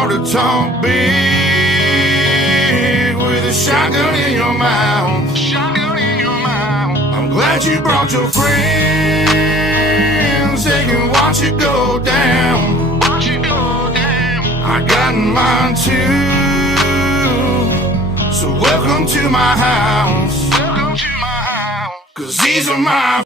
want to talk big with a shotgun in your mouth. Shotgun in your mouth. I'm glad you brought your friends. They can watch it go down. Watch it go down. I got mine too. So welcome to my house. Welcome to my house. 'Cause these are my